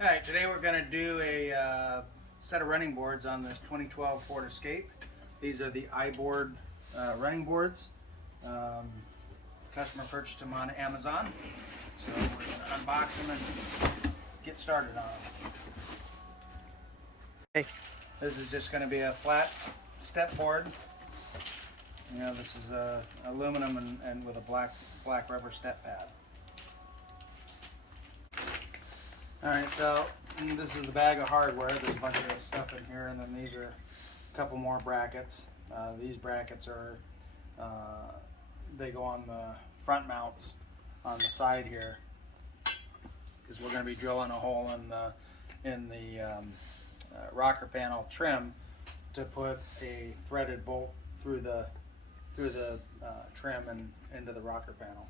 Alright, today we're going to do a set of running boards on this 2012 Ford Escape. These are the iBoard running boards. Customer purchased them on Amazon. So we're going to unbox them and get started on them. Okay. This is just going to be a flat step board. You know, this is aluminum and with a black rubber step pad. Alright, so this is the bag of hardware. There's a bunch of stuff in here, and then these are a couple more brackets. These brackets are, they go on the front mounts on the side here, because we're going to be drilling a hole in the rocker panel trim to put a threaded bolt through the trim and into the rocker panel.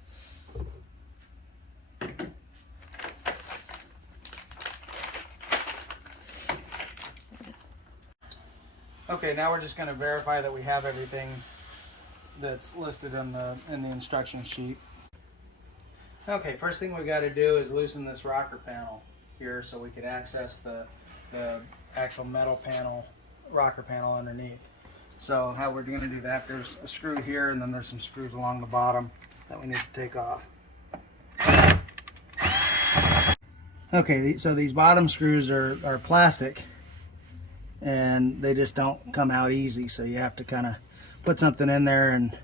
Okay, now we're just going to verify that we have everything that's listed in the instruction sheet. Okay, first thing we got to do is loosen this rocker panel here so we can access the actual metal panel, rocker panel underneath. So how we're going to do that, there's a screw here and then there's some screws along the bottom that we need to take off. Okay, so these bottom screws are plastic, and they just don't come out easy, so you have to kind of put something in there and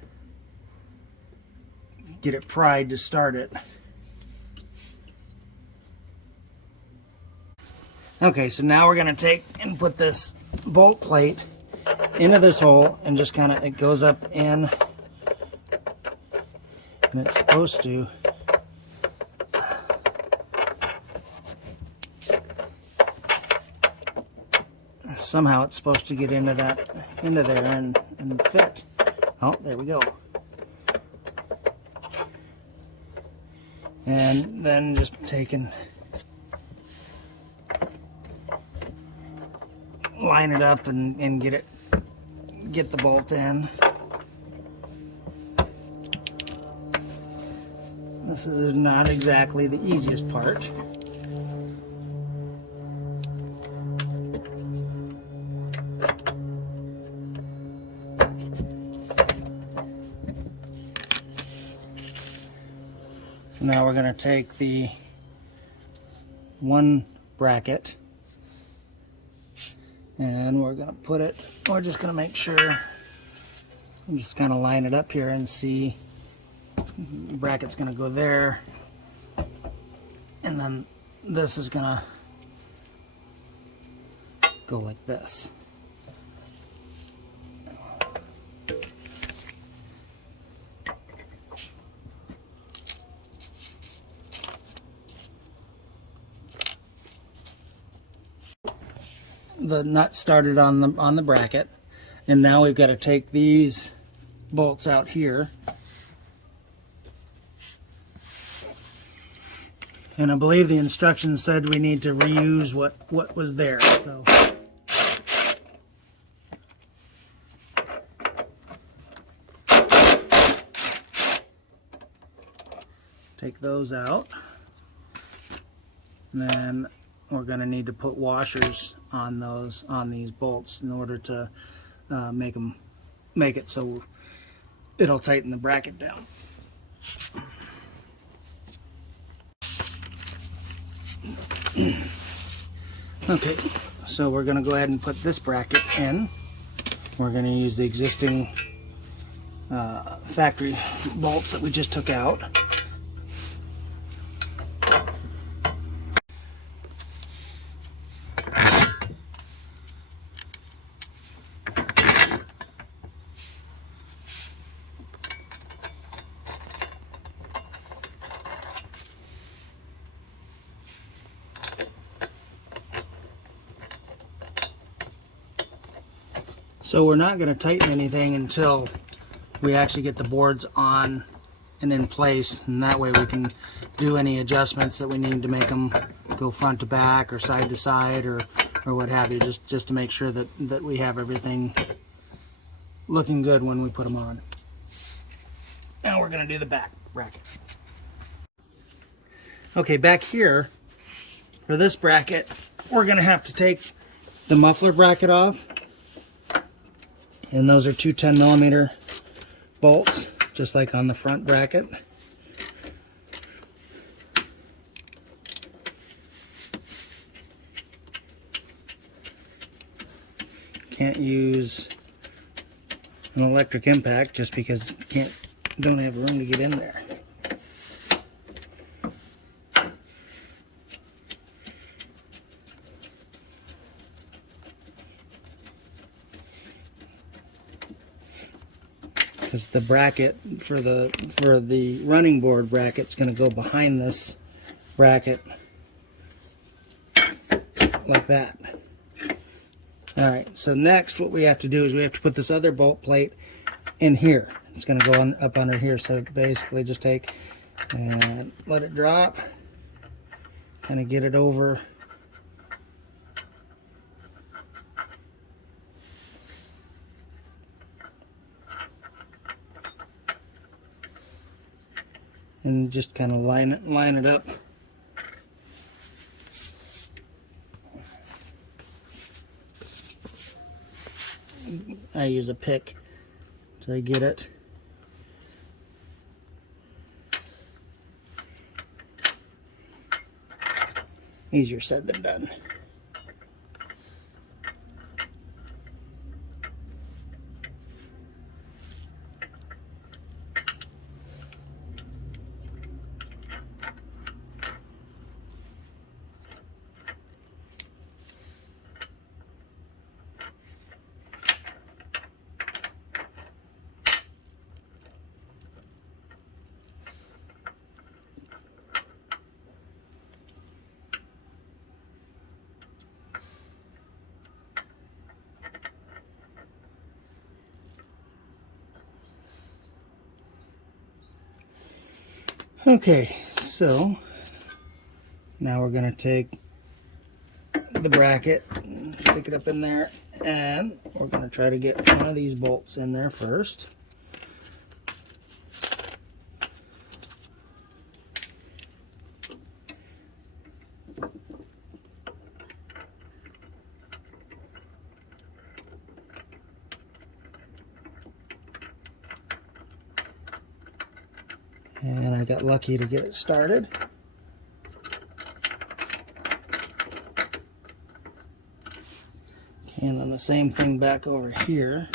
get it pried to start it. Okay, so now we're going to take and put this bolt plate into this hole, and just kind of, it goes up in, and it's supposed to somehow it's supposed to get into there and fit. Oh, there we go. And then just take and line it up and get the bolt in. This is not exactly the easiest part. So now we're going to take the one bracket and we're going to put it, we're just going to make sure, I'm just kind of line it up here and see, the bracket's going to go there, and then this is going to go like this. The nut started on the bracket, and now we've got to take these bolts out here, and I believe the instructions said we need to reuse what was there, so take those out, and then we're going to need to put washers on these bolts in order to make it so it'll tighten the bracket down. Okay, so we're going to go ahead and put this bracket in. We're going to use the existing factory bolts that we just took out. So we're not going to tighten anything until we actually get the boards on and in place, and that way we can do any adjustments that we need to make them go front to back or side to side or what have you, just to make sure that we have everything looking good when we put them on. Now we're going to do the back bracket. Okay, back here for this bracket, we're going to have to take the muffler bracket off. And those are two 10mm bolts, just like on the front bracket. Can't use an electric impact just because you don't have room to get in there. Because the bracket for the running board bracket is going to go behind this bracket like that. Alright, so next what we have to do is we have to put this other bolt plate in here. It's going to go up under here, so basically just take and let it drop, kind of get it over and just kind of line it up. I use a pick to get it. Easier said than done. Okay, so now we're going to take the bracket, stick it up in there, and we're going to try to get one of these bolts in there first. And I got lucky to get it started. And then the same thing back over here.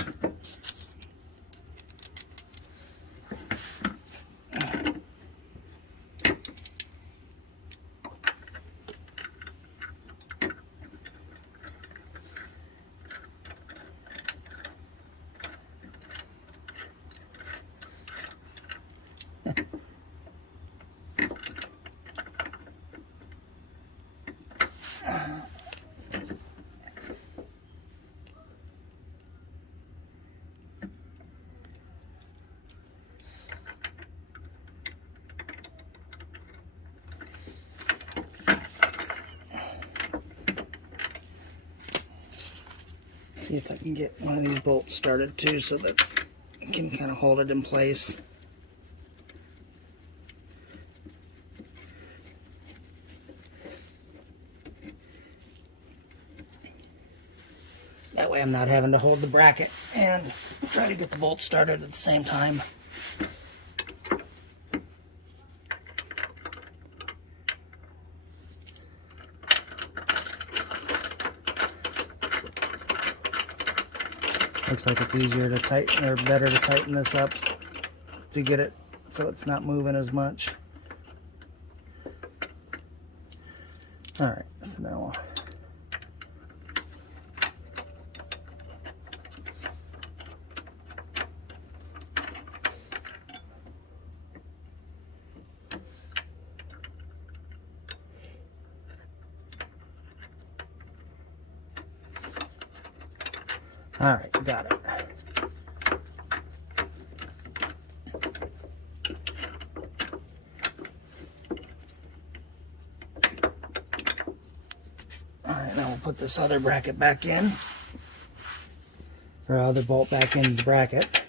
See if I can get one of these bolts started too, so that I can kind of hold it in place. That way I'm not having to hold the bracket and try to get the bolt started at the same time. Looks like it's easier to tighten, or better to tighten this up to get it so it's not moving as much. Alright, so now alright, got it. Alright, now we'll put this other bracket back in, or other bolt back in the bracket.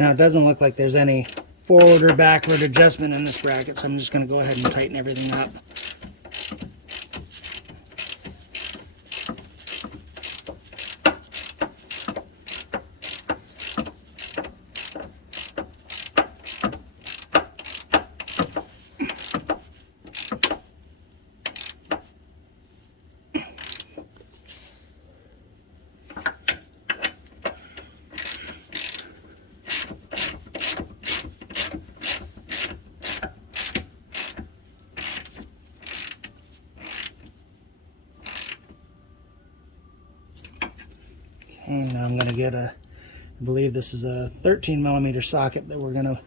Now it doesn't look like there's any forward or backward adjustment in this bracket, so I'm just going to go ahead and tighten everything up. And now I'm going to get I believe this is a 13mm socket that we're going to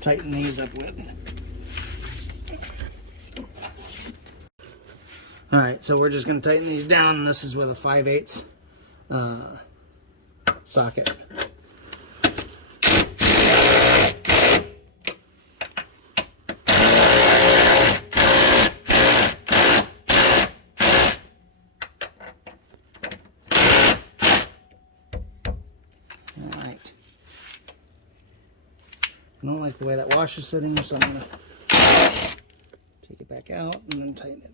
tighten these up with. Alright, so we're just going to tighten these down, and this is with a 5/8 socket. Alright. I don't like the way that washer's sitting, so I'm going to take it back out and then tighten it.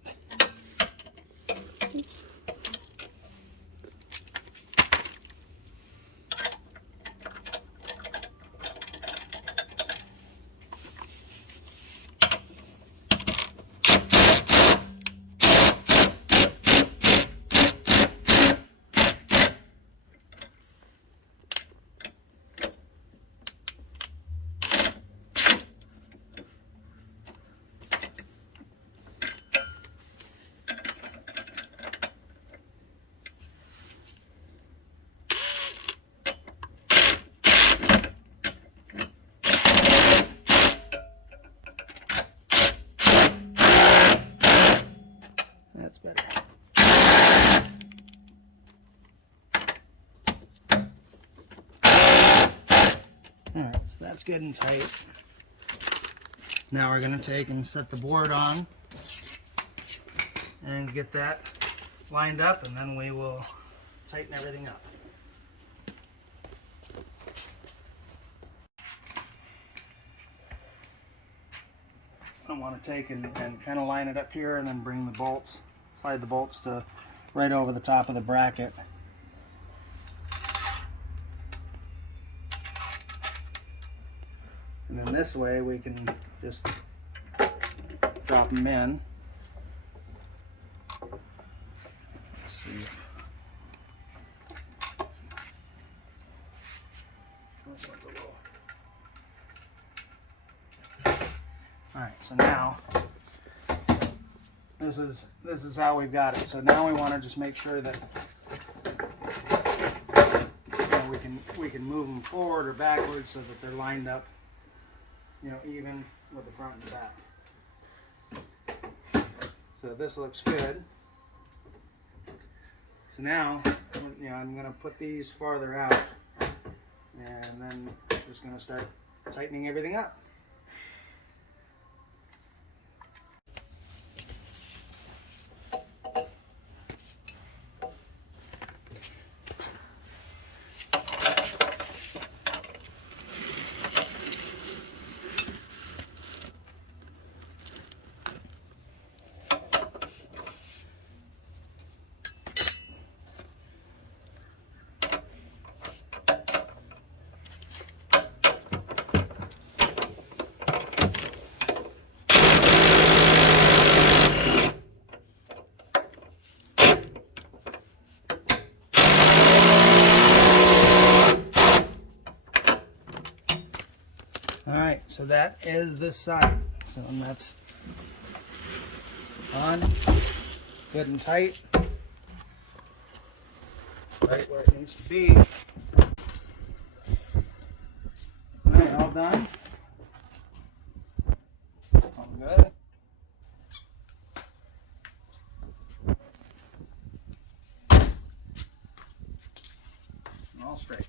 That's better. Alright, so that's good and tight. Now we're going to take and set the board on and get that lined up, and then we will tighten everything up. I want to take and kind of line it up here, and then bring the bolts, slide the bolts to right over the top of the bracket. And then this way we can just drop them in. Let's see. This one's a little. Alright, so now this is how we've got it. So now we want to just make sure that we can move them forward or backwards so that they're lined up, even with the front and back. So this looks good. So now, I'm going to put these farther out, and then just going to start tightening everything up. Alright, so that is this side. So that's on, good and tight, right where it needs to be. Alright, all done. All good. All straight.